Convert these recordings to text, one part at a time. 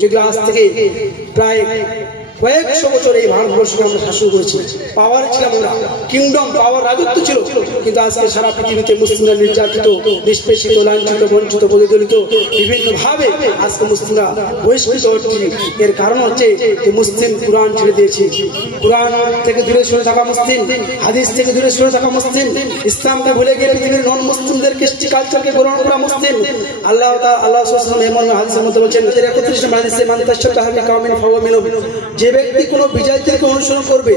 যদি আজ থেকে প্রায় কয়েকশো বছর এই ভারতবর্ষকে আমরা শাসন করেছি, পাওয়ার ছিলাম আমরা, কিংডম পাওয়ার রাজত্ব ছিল, কিন্তু আজকে সারা পৃথিবীতে মুসলিমরা নির্যাতিত, নিষ্পেষিত, লাঞ্ছিত, বঞ্চিত, পরিদলিত বিভিন্নভাবে আজকে মুসলিমরা বহিষ্কৃত হচ্ছে। এর কারণ হচ্ছে যে মুসলিম কোরআন ছেড়ে দিয়েছে, কোরআন থেকে দূরে সরে থাকা মুসলিম, হাদিস থেকে দূরে সরে থাকা মুসলিম, ইসলামকে ভুলে গিয়ে পৃথিবীর নন মুসলিমদের কৃষ্টি কালচারকে গ্রহণ করা মুসলিম। আল্লাহ হাদিসের মধ্যে বলছেন 31 নম্বর হাদিসে, মান তাশাব্বাহা বিকাওমিন ফাহুয়া মিনহুম, যে ব্যক্তি কোনো বিজয়ীদেরকে অনুসরণ করবে,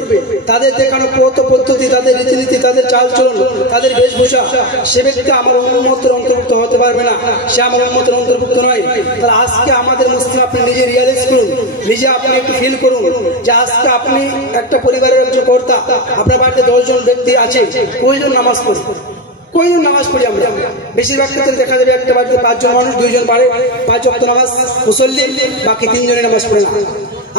তাদের দেখানো পথ পদ্ধতি, তাদের রীতিনীতি, তাদের চালচলন, তাদের বেশভূষা, সে ব্যক্তি আমার উম্মতের অন্তর্ভুক্ত হতে পারবে না, সে আমার উম্মতের অন্তর্ভুক্ত নয়। তাহলে আজকে আমাদের মুসলিম, আপনি নিজে রিয়ালাইজ করুন, নিজে আপনি একটু ফিল করুন যে আজকে আপনি একটা পরিবারের একজন কর্তা, আপনার বাড়িতে 10 জন ব্যক্তি আছে, কয়জন নামাজ পড়ে? কয়জন নামাজ পড়ি আমরা? বেশিরভাগ ক্ষেত্রে দেখা যাবে একটা বাড়িতে 5 জন মানুষ, 2 জন পারে 5 ওয়াক্ত নামাজ মুসল্লি, বাকি 3 জনের নামাজ পড়ে না।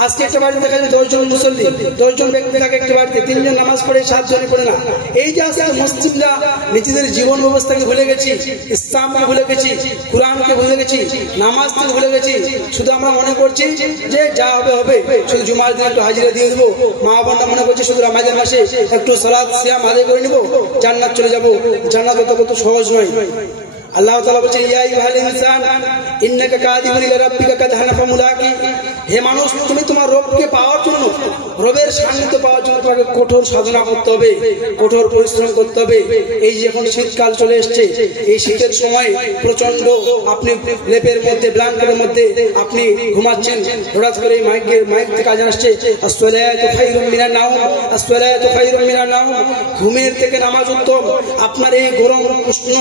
আজকে একটা বাড়িতে দেখা যাবে 10 জন মুসল্লি, 10 জন ব্যক্তি থাকে একটা বাড়িতে, 3 জন নামাজ পড়ে, 7 জনে পড়ে না। এই যে আজকে মুসলিমরা নিজেদের জীবন ব্যবস্থাকে ভুলে গেছি, ইসলামকে ভুলে গেছি, কোরআনকে ভুলে গেছি, নামাজকে ভুলে গেছি। শুধু আমরা মনে করছি যে যা হবে হবে, শুধু জুমার দিন একটু হাজিরা দিয়ে দেবো, মা বোনরা মনে করছে শুধু রমজান মাসে একটু সালাত সিয়াম আদায় করে নেবো, জান্নাত চলে যাবো। জান্নাত কত সহজ নয়। আল্লাহ তাআলা বলছে, ইয়া আইয়ুহাল ইনসান ইন্নাকা কাদিবুন ইলা রাব্বিকা কাদহানা ফামুলাকি, হে মানুষ, তুমি তোমার রবকে পাওয়ার জন্য, রবের সান্নিধ্য পাওয়ার জন্য তোমাকে কঠোর সাধনা করতে হবে, কঠোর পরিশ্রম করতে হবে। এই যে এখন শীতকাল চলে এসছে, এই শীতের সময় প্রচন্ড আপনি লেপের মধ্যে, ব্ল্যাঙ্কেটের মধ্যে আপনি ঘুমাচ্ছেন, হঠাৎ করে মাইক থেকে আজান আসছে, আসসালাতু খায়রুম মিনান নাওম, আসসালাতু খায়রুম মিনান নাওম, ঘুমের থেকে নামাজ উত্তম। আপনার এই গরম উষ্ণ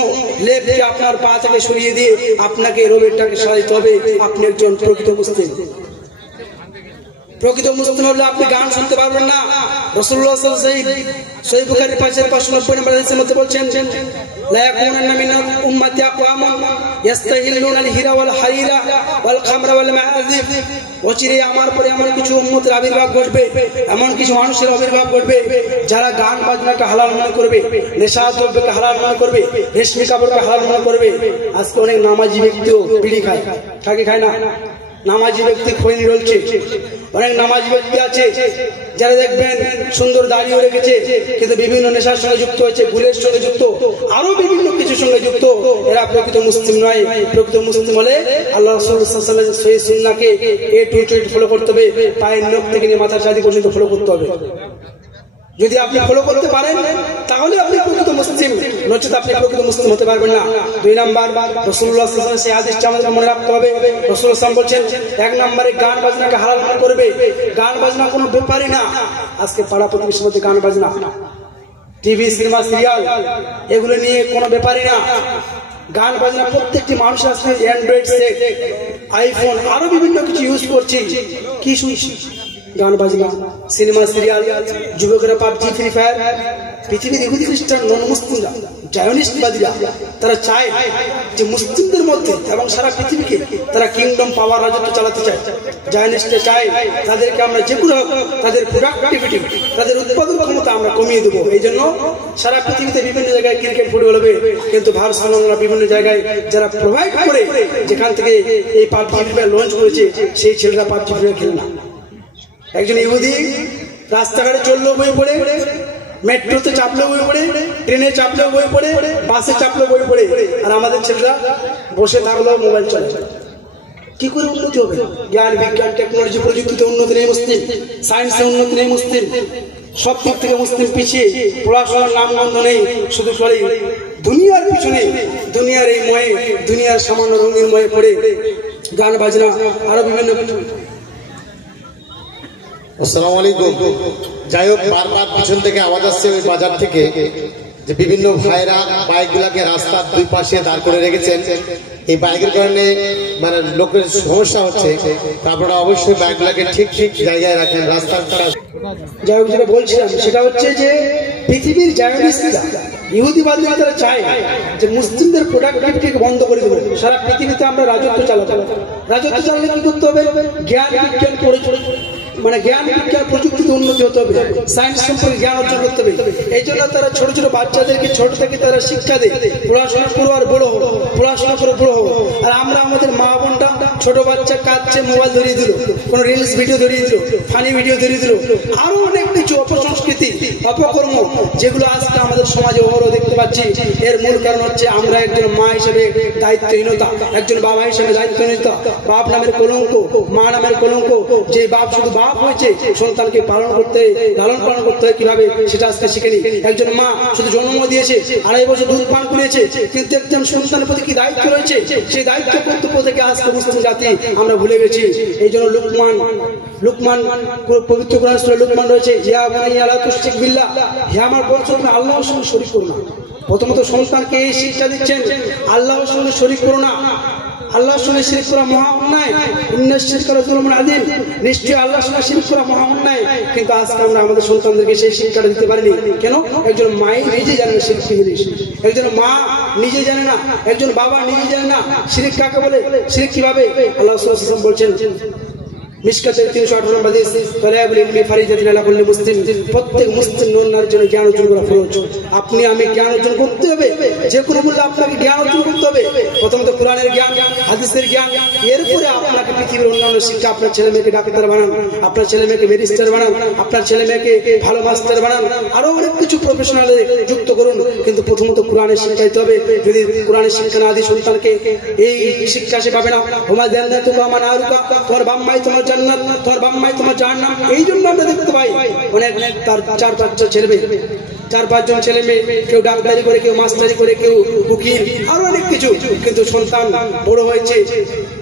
লেপকে আপনার পা থেকে সরিয়ে দিয়ে আপনাকে রবেরটাকে সাজাতে হবে। আপনি একজন প্রকৃত মুসলিম। প্রকৃত মুসলিম হলে আপনি গান শুনতে পারবেন না। রাসূলুল্লাহ সাল্লাল্লাহু আলাইহি ওয়াসাল্লাম সহিহ বুখারীর 590 নম্বর হাদিসের মধ্যে বলছেন, লা ইয়াকুনান্না মিন উম্মতি আকওয়ামুন ইস্তাহিল্লুনা আল-হিরা ওয়াল হারিরা ওয়াল খামরা ওয়াল মাআযিফ, অচিরে আমার পরে এমন কিছু উম্মতের আবির্ভাব ঘটবে, এমন কিছু মানুষের আবির্ভাব ঘটবে যারা গান বাজনাকে হালাল মনে করবে, নেশা দ্রব্যকে হালাল মনে করবে, রেশমি কাপড়কে হালাল মনে করবে। আজকে অনেক নামাজি ব্যক্তিও বিড়ি খায়, খায় না? নামাজি ব্যক্তি খৈনি রয়েছে, অনেক নামাজি ব্যক্তি আছে যারা দেখবেন সুন্দর দাড়িও রেখেছে, কিন্তু বিভিন্ন নেশার সঙ্গে যুক্ত হয়েছে, গুলের সঙ্গে যুক্ত, আরো বিভিন্ন কিছুর সঙ্গে যুক্ত। এরা প্রকৃত মুসলিম নয়। প্রকৃত মুসলিম হলে আল্লাহ রাসূলুল্লাহ সাল্লাল্লাহু আলাইহি ওয়াসাল্লামের সহিহ সুন্নাহকে এ টু জেড ফলো করতে হবে, পায়ের নখ থেকে নিয়ে মাথার চাঁদি পর্যন্ত ফলো করতে হবে। যদি আপনি ফলো করতে পারেন তাহলে আপনি প্রকৃত মুসলিম, নচেত আপনি প্রকৃত মুসলিম হতে পারবেন না। 2 নাম্বার, রাসূলুল্লাহ সাল্লাল্লাহু আলাইহি ওয়াসাল্লাম সেই হাদিসটা আমাদের মনে রাখতে হবে। রাসূলুল্লাহ সাল্লাল্লাহু আলাইহি ওয়াসাল্লাম বলছেন, 1 নম্বরে গান বাজনাকে হালাল মনে করবে। গান বাজনা কোনো ব্যাপারই না। আজকে পাড়া প্রতিবেশীর মধ্যে গান বাজনা, টিভি, সিনেমা, সিরিয়াল, এগুলো নিয়ে কোনো ব্যাপারই না। গান বাজনা প্রত্যেকটি মানুষ আজকে অ্যান্ড্রয়েড সেট, আইফোন, আরো বিভিন্ন কিছু ইউজ করছি, কি শুনছি? গান বাজনা, সিনেমা, সিরিয়াল, যুবকেরা পাবজি, ফ্রি ফায়ার। পৃথিবীর ইহুদি খ্রিস্টান, নন মুসলিমরা, জায়নিস্টবাদীরা তারা চায় যে মুসলিমদের মধ্যে এবং সারা পৃথিবীকে তারা কিংডম পাওয়ার রাজত্ব চালাতে চায়। জায়নিস্টরা চায় তাদেরকে আমরা যে কোনো তাদের প্রোডাক্টিভিটি, তাদের উৎপাদন ক্ষমতা আমরা কমিয়ে দেবো। এই জন্য সারা পৃথিবীতে বিভিন্ন জায়গায় ক্রিকেট, ফুটবল হবে, কিন্তু ভারত সরকার বিভিন্ন জায়গায় যারা প্রোভাইড করে, যেখান থেকে এই পাবজি ফ্রি ফায়ার লঞ্চ করেছে, সেই ছেলেরা পাবজি ফ্রি ফায়ার খেলে না। একজন ইহুদি রাস্তাঘাটে চললেও বই পড়ে, মেট্রোতে চাপলেও বই পড়ে, ট্রেনে চাপলেও বই পড়ে, বাসে চাপলেও বই পড়ে, আর আমাদের ছেলেরা বসে থাকলেও মোবাইল চলে। কি করে উন্নতি হবে? জ্ঞান, বিজ্ঞান, টেকনোলজি, প্রযুক্তিতে উন্নতি নেই মুসলিম, সায়েন্সে উন্নতি নেই মুসলিম, সব দিক থেকে মুসলিম পিছিয়ে, পড়াশোনার নাম গন্ধ নেই, শুধু চলে দুনিয়ার পিছনে, দুনিয়ার এই ময়ে, দুনিয়ার সামান্য রঙিন ময়ে পড়ে গান বাজনা আরো বিভিন্ন। আসসালামু আলাইকুম। যাই হোক, বারবার পিছন থেকে আওয়াজ আসছে ওই বাজার থেকে যে বিভিন্ন ভাইরা বাইকগুলাকে রাস্তার 2 পাশে দাঁড় করে রেখেছেন। এই বাইকের কারণে মানে লোকের সমস্যা হচ্ছে, আপনারা অবশ্যই বাইকগুলাকে ঠিক জায়গায় রাখেন রাস্তার। যাই হোক, যেটা বলছিলাম সেটা হচ্ছে যে পৃথিবীর জায়নিস্টরা, ইহুদিবাদীরা তারা চায় যে মুসলিমদের প্রোডাক্টিভিটিকে বন্ধ করে দেবো, সারা পৃথিবীতে আমরা রাজত্ব চালাতে। রাজত্ব চালালে কি করতে হবে? জ্ঞান বিজ্ঞান পড়ে, মানে জ্ঞান বিজ্ঞান প্রযুক্তিতে উন্নতি হতে হবে, সায়েন্স সম্পর্কে জ্ঞান অর্জন করতে হবে। এই জন্য তারা ছোট ছোট বাচ্চাদেরকে ছোট থেকে তারা শিক্ষা দেয়, পড়াশোনা করো আর বড় হো, পড়াশোনা করে বড় হো। আর আমরা আমাদের মা বোনটা ছোট বাচ্চা কাঁদছে, মোবাইল ধরিয়ে দিল, কোন রিলস ভিডিও ধরিয়ে দিল, ফানি ভিডিও ধরিয়ে দিল, আরো অনেক কিছু অপসংস্কৃতি অপকর্ম যেগুলো আজকে আমাদের সমাজে ওরও দেখতে পাচ্ছি। এর মূল কারণ হচ্ছে আমরা একজন মা হিসেবে দায়িত্বহীনতা, একজন বাবা হিসেবে দায়িত্বহীনতা, বাপ নামের কলঙ্ক, মা নামের কলঙ্ক। যে বাপ শুধু বাপ হয়েছে, সন্তানকে পালন করতে লালন পালন করতে হয় কিভাবে সেটা আজকে শিখেনি। একজন মা শুধু জন্ম দিয়েছে, 2.5 বছর দুধ পান করিয়েছে, কিন্তু একজন সন্তানের প্রতি কি দায়িত্ব রয়েছে, সেই দায়িত্ব কর্তব্য থেকে আজকে মুসলিম জাতি আমরা ভুলে গেছি। এই জন্য লুকমান পবিত্র কোরআন সূরা লুকমান রয়েছে, ইয়া বুনাইয়া লা তুশরিক বিল্লাহ, হে আমার বৎস তুমি আল্লাহর সঙ্গে শরীক করো না। প্রথমত সন্তানকে এই শিক্ষা দিচ্ছেন, আল্লাহর সঙ্গে শরীক করো না। আল্লাহর সঙ্গে শিরক করা মহা অন্যায়, ইন্নাশ শিরকা লাযুলমুন আযীম, নিশ্চয়ই আল্লাহর সঙ্গে শিরক করা মহা অন্যায়। কিন্তু আজকে আমরা আমাদের সন্তানদেরকে সেই শিক্ষাটা দিতে পারিনি। কেন? একজন মাই নিজে জানে না শিরক কি জিনিস, একজন মা নিজে জানে না, একজন বাবা নিজে জানে না শিরক কাকে বলে, শিরক কিভাবে। আল্লাহ সাল্লাল্লাহু আলাইহি ওয়াসাল্লাম বলছেন মিশকাতের 318 নম্বর হাদিস, তালাবুল ইলমি ফারিদাতুন আলা কুল্লি মুসলিম, প্রত্যেক মুসলিম নর জন্য জ্ঞান অর্জন করা ফরজ। আপনি আমি জ্ঞান অর্জন করতে হবে, যে কোনো মূল্যে আপনাকে জ্ঞান অর্জন করতে হবে। প্রথমত কোরআনের জ্ঞান, হাদিসের জ্ঞান, এরপরে আপনাকে পৃথিবীর অন্যান্য শিক্ষা। আপনার ছেলে মেয়েকে ডাক্তার বানান, আপনার ছেলে মেয়েকে ব্যারিস্টার বানান, আপনার ছেলে মেয়েকে ভালো মাস্টার বানান, আরো অনেক কিছু প্রফেশনালে যুক্ত করুন, কিন্তু প্রথমত কোরআনের শিক্ষা দিতে হবে। যদি কোরআনের শিক্ষা না দিই সন্তানকে, এই শিক্ষা সে পাবে না। ওমা জান্নাতুকা ওয়া নারুকা, তোমার বাম্মাই তোমার জান্নাত, তোমার বাম্মাই তোমার জাহান্নাম। এই জন্য আমরা দেখতে পাই অনেক তার 4-5 ছেলে মেয়ে, 4-5 জন ছেলে মেয়ে, কেউ ডাক্তারি করে, কেউ মাস্টারি করে, কেউ উকিল, আরো অনেক কিছু। কিন্তু সন্তান বড় হয়েছে,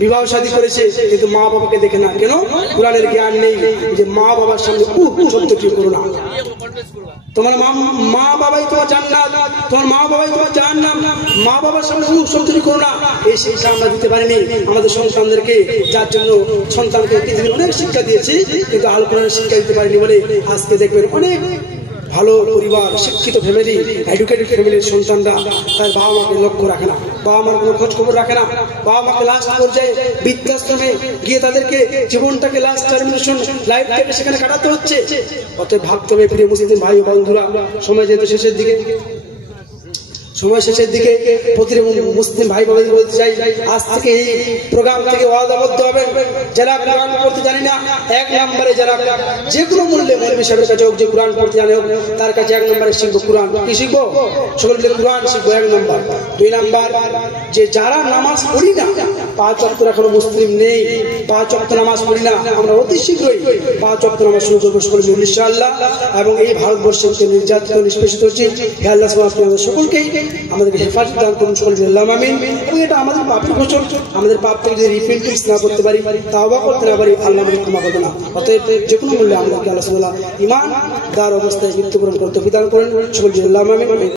বিবাহ শাদী করেছে, কিন্তু মা বাবাকে দেখে না। কেন? কোরআনের জ্ঞান নেই যে মা বাবার সামনে শব্দ কি করো না। তোমার মা বাবাই তোমার জান্নাত, তোমার মা বাবাই তোমার জাহান্নাম, মা বাবার সামনে শব্দ কি করো না। এই শিক্ষা আমরা দিতে পারিনি আমাদের সন্তানদেরকে, যার জন্য সন্তানকে পৃথিবীর অনেক শিক্ষা দিয়েছি, কিন্তু আল কোরআনের শিক্ষা দিতে পারিনি বলে আজকে দেখবেন অনেক ভালো পরিবার, শিক্ষিত ফ্যামিলি, এডুকেটেড ফ্যামিলির সন্তানরা তার বাবা মাকে লক্ষ্য রাখে না, বাবা মার কোনো খোঁজ খবর রাখে না, বাবা মাকে লাস্ট পর্যায়ে বৃদ্ধাশ্রমে গিয়ে তাদেরকে জীবনটাকে লাস্ট টার্মিনেশন লাইফটাকে সেখানে কাটাতে হচ্ছে। অতএব ভাবতে হবে প্রিয় মুসলিম ভাই ও বন্ধুরা, সময় যেহেতু শেষের দিকে, প্রতিটি মুসলিম ভাই বোনদের বলতে চাই, আজ থেকে এই প্রোগ্রাম থেকে ওয়াদাবদ্ধ হবেন, যারা কোরআন পড়তে জানি না, 1 নম্বরে যারা যে কোনো মূল্যে মৌলভী সাহেবের কাছে হোক, যে কোরআন পড়তে জানে হোক, তার কাছে 1 নম্বরে শিখবো কোরআন। কি শিখবো? সকল মিলে কোরআন শিখবো 1 নম্বর। 2 নম্বর, যে যারা নামাজ পড়ি না, 5 ওয়াক্ত এখনো মুসলিম নেই, 5 ওয়াক্ত নামাজ পড়ি না, আমরা অতি শীঘ্রই 5 ওয়াক্ত নামাজ শুরু করবো সকল মিলে ইনশাআল্লাহ। এবং এই ভারতবর্ষকে নির্যাতিত নিষ্পেষিত হচ্ছে, হে আল্লাহ সুবহানাহু ওয়া তাআলা সকলকেই আমাদেরকে হেফাজত দান করুন, সকল আল্লাহুম্মা আমিন। এবং এটা আমাদের পাপের গোচর, আমাদের পাপ থেকে যদি রিপেন্টেন্স না করতে পারি, তাওবা করতে না পারি, আল্লাহ আমাদের ক্ষমা করবে না। অতএব যে কোনো মূল্যে আমাদেরকে আল্লাহ সুবহানাহু ওয়া তাআলা ঈমানদার অবস্থায় মৃত্যুবরণ করতে বিধান করেন, সকল আল্লাহুম্মা আমিন।